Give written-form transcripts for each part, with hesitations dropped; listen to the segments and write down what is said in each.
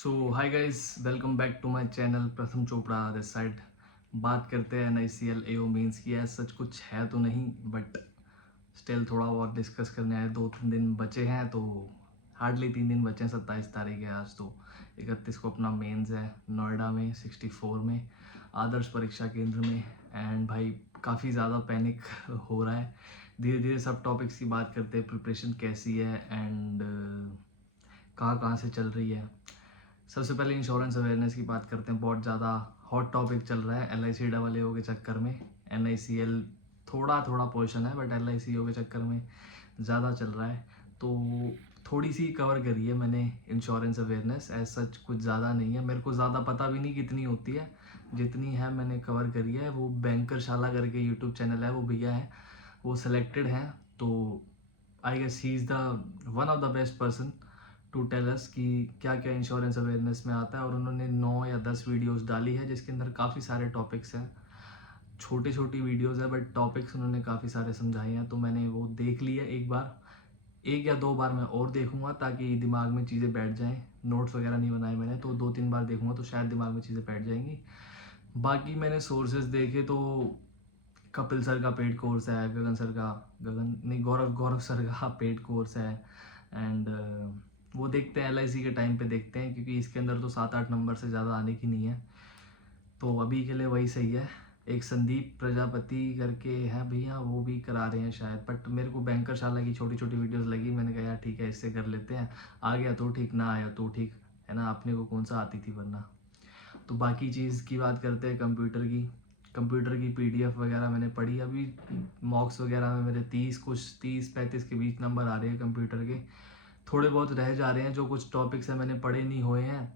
So hi guys, welcome back to my channel Pratham Chopra this side. बात करते हैं NICL AO mains की। ऐसा सच कुछ है तो नहीं, बट स्टिल थोड़ा बहुत डिस्कस करने आए। 2-3 दिन बचे हैं, तो हार्डली 3 दिन बचे हैं। 27 तारीख है आज, तो 31 को अपना मेंस है नोएडा में 64 में आदर्श परीक्षा केंद्र में। एंड भाई काफ़ी ज़्यादा पैनिक हो रहा है। धीरे धीरे सब टॉपिक्स की बात करते हैं, प्रिपरेशन कैसी है एंड कहाँ कहाँ से चल रही है। सबसे पहले इंश्योरेंस अवेयरनेस की बात करते हैं। बहुत ज़्यादा हॉट टॉपिक चल रहा है LIC AAO के चक्कर में। NICL थोड़ा थोड़ा पोर्शन है, बट LICO के चक्कर में ज़्यादा चल रहा है। तो थोड़ी सी कवर करी है मैंने इंश्योरेंस अवेयरनेस। एज सच कुछ ज़्यादा नहीं है, मेरे को ज़्यादा पता भी नहीं कितनी होती है। जितनी है मैंने कवर करी है। वो बैंकरशाला करके यूट्यूब चैनल है, वो भैया है, वो सिलेक्टेड हैं। तो I guess he is the one of the best person to tell us कि क्या क्या इंश्योरेंस अवेयरनेस में आता है। और उन्होंने 9 या 10 वीडियोस डाली है, जिसके अंदर काफ़ी सारे टॉपिक्स हैं। छोटी छोटी वीडियोस है, बट टॉपिक्स उन्होंने काफ़ी सारे समझाए हैं। तो मैंने वो देख लिया एक बार, एक या दो बार मैं और देखूंगा, ताकि दिमाग में चीज़ें बैठ जाएं। नोट्स वगैरह नहीं बनाए मैंने, तो 2-3 बार देखूंगा तो शायद दिमाग में चीज़ें बैठ जाएंगी। बाकी मैंने सोर्सेज देखे तो कपिल सर का पेड कोर्स है, गगन सर का, गगन नहीं, गौरव गौरव सर का पेड कोर्स है। एंड वो देखते हैं LIC के टाइम पे देखते हैं, क्योंकि इसके अंदर तो 7-8 नंबर से ज़्यादा आने की नहीं है। तो अभी के लिए वही सही है। एक संदीप प्रजापति करके है भैया, वो भी करा रहे हैं शायद, बट मेरे को बैंकरशाला की छोटी छोटी वीडियोस लगी। मैंने कहा यार ठीक है, इससे कर लेते हैं। आ गया तो ठीक, ना आया तो ठीक, है ना, अपने को कौन सा आती थी वरना। तो बाकी चीज़ की बात करते हैं कंप्यूटर की। कंप्यूटर की PDF वगैरह मैंने पढ़ी। अभी मॉक्स वगैरह में मेरे 30-35 के बीच नंबर आ रहे हैं कंप्यूटर के। थोड़े बहुत रह जा रहे हैं, जो कुछ टॉपिक्स हैं मैंने पढ़े नहीं हुए हैं,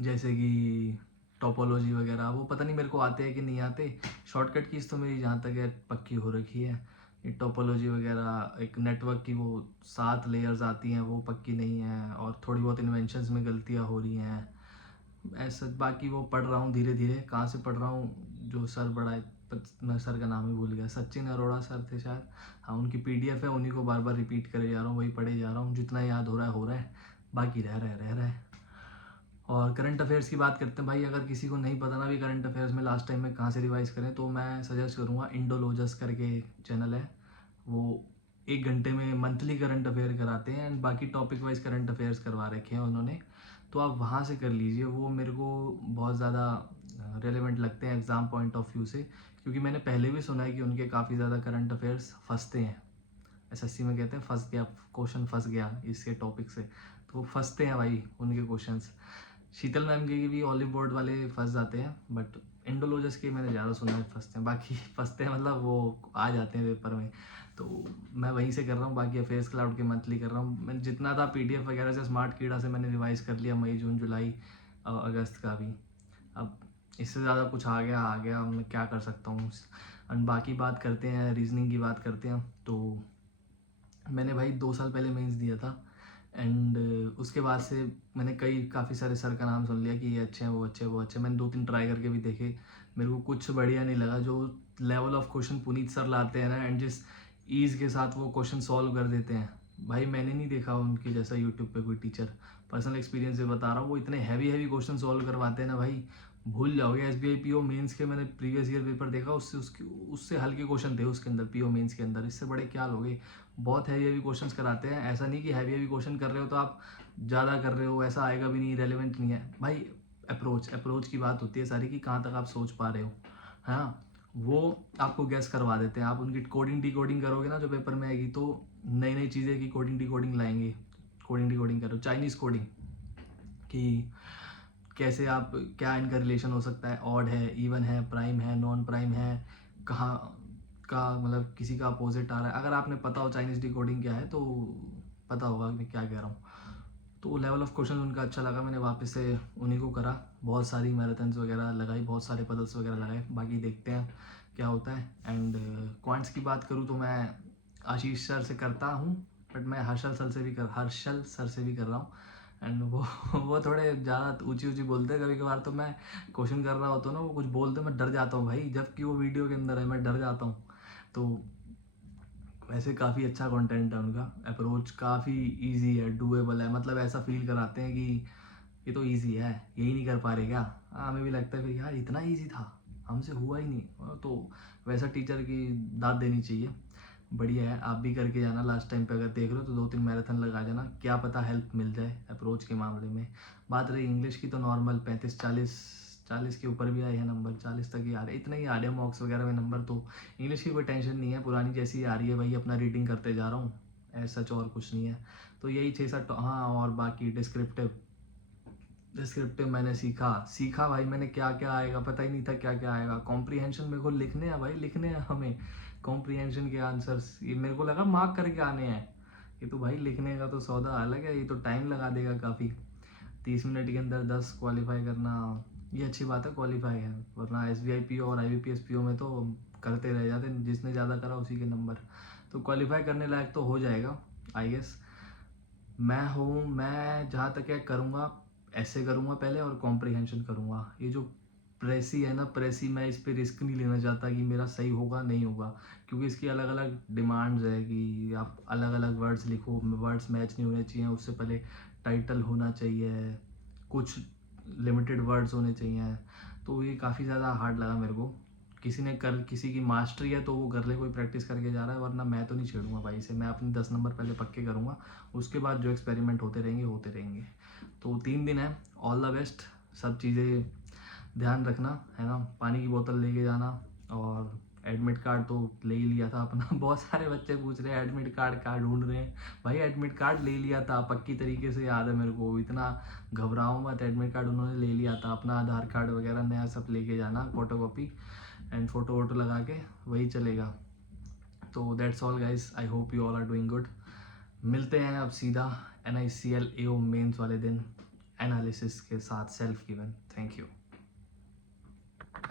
जैसे कि टोपोलॉजी वगैरह। वो पता नहीं मेरे को आते हैं कि नहीं आते। शॉर्टकट कीज तो मेरी जहाँ तक है पक्की हो रखी है। ये टोपोलॉजी वगैरह, एक नेटवर्क की वो 7 लेयर्स आती हैं, वो पक्की नहीं है। और थोड़ी बहुत इन्वेंशंस में गलतियाँ हो रही हैं ऐसा। बाकी वो पढ़ रहा हूँ धीरे धीरे। कहाँ से पढ़ रहा हूँ, जो सर बड़ा है, मैं सर का नाम ही भूल गया, सचिन अरोड़ा सर थे शायद। हाँ, उनकी PDF है, उन्हीं को बार बार रिपीट करे जा रहा हूँ, वही पढ़े जा रहा हूँ। जितना याद हो रहा है हो रहा है, बाकी रह रहा है। और करंट अफेयर्स की बात करते हैं भाई। अगर किसी को नहीं पता ना भी करंट अफेयर्स में लास्ट टाइम में कहाँ से रिवाइज करें, तो मैं सजेस्ट करूँगा, इंडोलॉजस करके चैनल है। वो 1 घंटे में मंथली करंट अफेयर कराते हैं, एंड बाकी टॉपिक वाइज करंट अफेयर्स करवा रखे हैं उन्होंने। तो आप वहाँ से कर लीजिए, वो मेरे को बहुत ज़्यादा रेलेवेंट लगते हैं एग्ज़ाम पॉइंट ऑफ व्यू से। क्योंकि मैंने पहले भी सुना है कि उनके काफ़ी ज़्यादा करंट अफेयर्स फंसते हैं। SSC में कहते हैं फंस गया, क्वेश्चन फंस गया इसके टॉपिक से। तो वो फंसते हैं भाई उनके क्वेश्चंस। शीतल मैम के भी ऑलिव बोर्ड वाले फंस जाते हैं, बट इंडोलॉजस के मैंने ज़्यादा सुना है फंसते हैं। बाकी फंसते हैं मतलब वो आ जाते हैं पेपर में। तो मैं वहीं से कर रहा हूँ। बाकी अफेयर्स क्लाउड के मंथली कर रहा हूँ। मैं जितना था PDF वगैरह से, स्मार्ट कीड़ा से मैंने रिवाइज कर लिया, मई जून जुलाई अगस्त का भी। अब इससे ज़्यादा कुछ आ गया, मैं क्या कर सकता हूँ। एंड बाकी बात करते हैं, रीजनिंग की बात करते हैं। तो मैंने भाई 2 साल पहले मेंस दिया था। एंड उसके बाद से मैंने काफ़ी सारे सर का नाम सुन लिया कि ये अच्छे हैं, वो अच्छे हैं, वो अच्छे हैं। मैंने 2-3 ट्राई करके भी देखे, मेरे को कुछ बढ़िया नहीं लगा। जो level of question Puneet sir लाते हैं ना, एंड जिस ईज़ के साथ वो क्वेश्चन सॉल्व कर देते हैं, भाई मैंने नहीं देखा उनके जैसा यूट्यूब पे कोई टीचर। पर्सनल एक्सपीरियंस से बता रहा हूँ, वो इतने हैवी हैवी क्वेश्चन सॉल्व करवाते हैं ना भाई, भूल जाओगे। SBI PO मेंस के मैंने प्रीवियस ईयर पेपर देखा, उससे हल्के क्वेश्चन थे उसके अंदर, PO मेंस के अंदर। इससे बड़े क्या लोगे। बहुत हैवी हैवी क्वेश्चंस कराते हैं। ऐसा नहीं कि हैवी हैवी क्वेश्चन कर रहे हो तो आप ज़्यादा कर रहे हो, ऐसा आएगा भी नहीं, रेलेवेंट नहीं है भाई। अप्रोच की बात होती है सारी, कि कहाँ तक आप सोच पा रहे हो, है ना। वो आपको गैस करवा देते हैं। आप उनकी कोडिंग डिकोडिंग करोगे ना जो पेपर में आएगी, तो नई नई चीज़ें की कोडिंग डिकोडिंग लाएंगे। कोडिंग डिकोडिंग करो, चाइनीज़ कोडिंग, कि कैसे आप, क्या इनका रिलेशन हो सकता है, ऑड है, इवन है, प्राइम है, नॉन प्राइम है, कहाँ का मतलब किसी का अपोजिट आ रहा है। अगर आपने पता हो चाइनीज़ डिकोडिंग क्या है, तो पता होगा मैं क्या कह रहा हूँ। तो लेवल ऑफ क्वेश्चन उनका अच्छा लगा, मैंने वापस से उन्हीं को करा। बहुत सारी मैराथन्स वगैरह लगाई, बहुत सारे पजल्स वगैरह लगाए। बाकी देखते हैं क्या होता है। एंड क्वांट्स की बात करूँ तो मैं आशीष सर से करता हूँ, बट मैं हर्षल सर से भी कर रहा हूँ। एंड वो वो थोड़े ज़्यादा ऊंची ऊंची बोलते हैं कभी कभार। तो मैं क्वेश्चन कर रहा होता हूँ ना, वो कुछ बोलते मैं डर जाता हूँ भाई, जबकि वो वीडियो के अंदर है, मैं डर जाता हूँ। तो वैसे काफ़ी अच्छा कंटेंट है उनका। अप्रोच काफ़ी इजी है, डूएबल है, मतलब ऐसा फील कराते हैं कि ये तो ईजी है, यही नहीं कर पा रहे क्या? हाँ, हमें भी लगता है फिर यार इतना ईजी था, हमसे हुआ ही नहीं। तो वैसा टीचर की दाद देनी चाहिए। बढ़िया है, आप भी करके जाना। लास्ट टाइम पे अगर देख रहे हो तो 2-3 मैराथन लगा जाना, क्या पता हेल्प मिल जाए अप्रोच के मामले में। बात रही इंग्लिश की तो नॉर्मल 35-40 के ऊपर भी आए हैं नंबर, 40 तक ही आ रहे हैं, इतना ही आ रहे हैं मॉक्स वगैरह में नंबर। तो इंग्लिश की कोई टेंशन नहीं है, पुरानी जैसी आ रही है वही अपना रीडिंग करते जा रहा हूँ, ऐसा सच और कुछ नहीं है। तो यही 6-7। हाँ, और बाकी डिस्क्रिप्टिव डिस्क्रिप्टिव मैंने सीखा भाई, मैंने क्या क्या आएगा पता ही नहीं था, क्या क्या आएगा। कॉम्प्रीहेंशन मेरे को लिखने हैं भाई, लिखने हैं हमें कॉम्प्रीहेंशन के आंसर्स। ये मेरे को लगा मार्क करके आने हैं, ये तो भाई लिखने का तो सौदा अलग है, ये तो टाइम लगा देगा काफ़ी। 30 मिनट के अंदर 10 क्वालिफाई करना, ये अच्छी बात है क्वालिफाई है, वरना SBI PO और IBPS PO में तो करते रह जाते, जिसने ज़्यादा करा उसी के नंबर। तो क्वालिफाई करने लायक तो हो जाएगा आई गेस। मैं जहाँ तक है करूँगा, ऐसे करूँगा पहले और कॉम्प्रिहेंशन करूँगा। ये जो प्रेसी है ना, प्रेसी, मैं इस पे रिस्क नहीं लेना चाहता कि मेरा सही होगा नहीं होगा, क्योंकि इसकी अलग अलग डिमांड्स है कि आप अलग अलग वर्ड्स लिखो, वर्ड्स मैच नहीं होने चाहिए, उससे पहले टाइटल होना चाहिए, कुछ लिमिटेड वर्ड्स होने चाहिए। तो ये काफ़ी ज़्यादा हार्ड लगा मेरे को। किसी की मास्टरी है तो वो कर ले, कोई प्रैक्टिस करके जा रहा है, वरना मैं तो नहीं छेड़ूंगा भाई से। मैं अपने 10 नंबर पहले पक्के करूँगा, उसके बाद जो एक्सपेरिमेंट होते रहेंगे होते रहेंगे। तो 3 दिन है, ऑल द बेस्ट। सब चीज़ें ध्यान रखना है ना, पानी की बोतल लेके जाना, और एडमिट कार्ड तो ले ही लिया था अपना। बहुत सारे बच्चे पूछ रहे हैं एडमिट कार्ड कहाँ ढूंढ रहे हैं, भाई एडमिट कार्ड ले लिया था पक्की तरीके से, याद है मेरे को, इतना घबराओ मत, एडमिट कार्ड उन्होंने ले लिया था। अपना आधार कार्ड वगैरह नया सब लेके जाना, फोटो कॉपी एंड फोटो वोटो लगा के वही चलेगा। तो that's all guys, I hope you all are doing good. मिलते हैं अब सीधा NICL AO मेंस वाले दिन एनालिसिस के साथ, सेल्फ गिवन। Thank you.